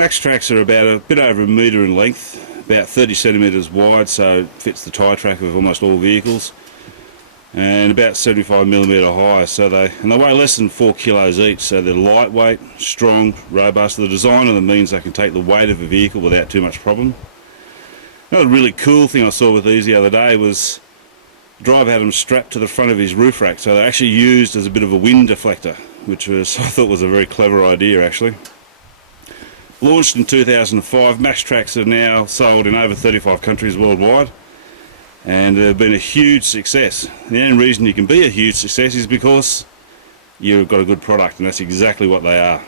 MAXTRAX are about a bit over a metre in length, about 30 centimetres wide, so it fits the tyre track of almost all vehicles, and about 75mm high. So they weigh less than 4 kilos each, so they're lightweight, strong, robust. The design of them means they can take the weight of a vehicle without too much problem. Another really cool thing I saw with these the other day was the driver had them strapped to the front of his roof rack, so they're actually used as a bit of a wind deflector, which I thought was a very clever idea actually. Launched in 2005, MAXTRAX are now sold in over 35 countries worldwide, and they've been a huge success. And the only reason you can be a huge success is because you've got a good product, and that's exactly what they are.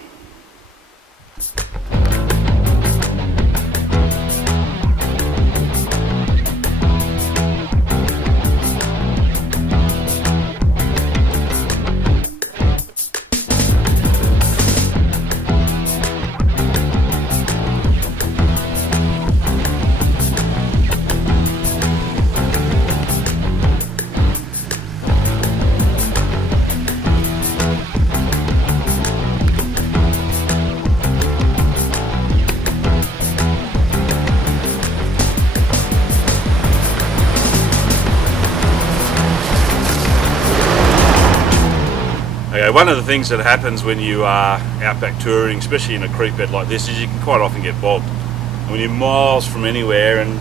Okay, one of the things that happens when you are out back touring, especially in a creek bed like this, is you can quite often get bogged. And when you're miles from anywhere, and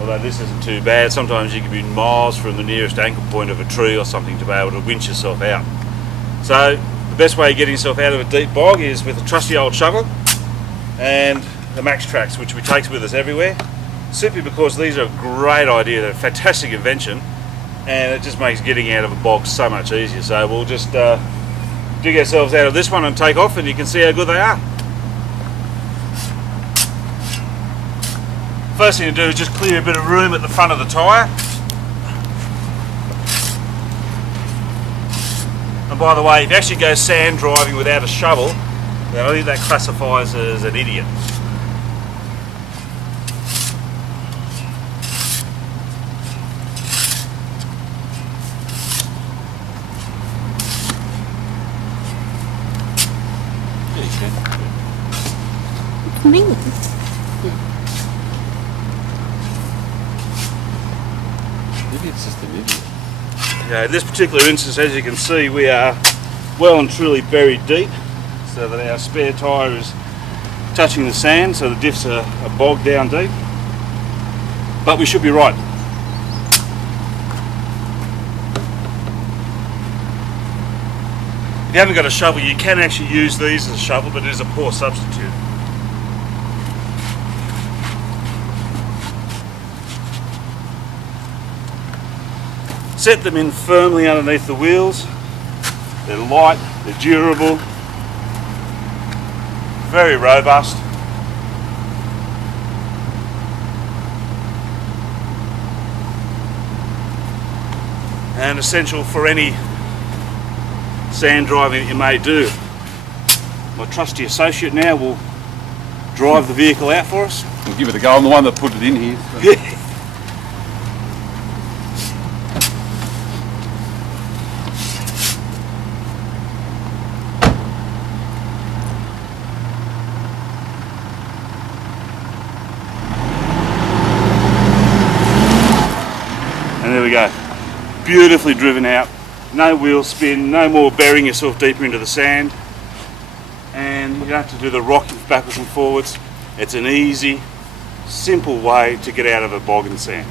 although this isn't too bad, sometimes you can be miles from the nearest anchor point of a tree or something to be able to winch yourself out. So the best way of getting yourself out of a deep bog is with a trusty old shovel and the MAXTRAX, which we take with us everywhere, simply because these are a great idea. They're a fantastic invention, and it just makes getting out of a bog so much easier. So we'll just dig ourselves out of this one and take off, and you can see how good they are. First thing to do is just clear a bit of room at the front of the tyre. And by the way, if you actually go sand driving without a shovel, then I think that classifies as an idiot. It's me. Maybe it's just an idiot. Okay, in this particular instance, as you can see, we are well and truly buried deep, so that our spare tyre is touching the sand, so the diffs are bogged down deep. But we should be right. If you haven't got a shovel, you can actually use these as a shovel, but it is a poor substitute. Set them in firmly underneath the wheels. They're light, they're durable, very robust. And essential for any sand driving that you may do. My trusty associate now will drive the vehicle out for us. We'll give it a go. I'm the one that put it in here. So. And there we go. Beautifully driven out. No wheel spin, no more burying yourself deeper into the sand, and you don't have to do the rocking backwards and forwards. It's an easy, simple way to get out of a bog and sand.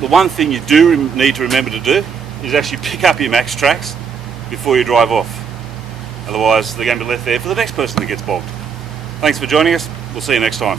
The one thing you do need to remember to do is actually pick up your MAXTRAX before you drive off. Otherwise they're going to be left there for the next person that gets bogged. Thanks for joining us. We'll see you next time.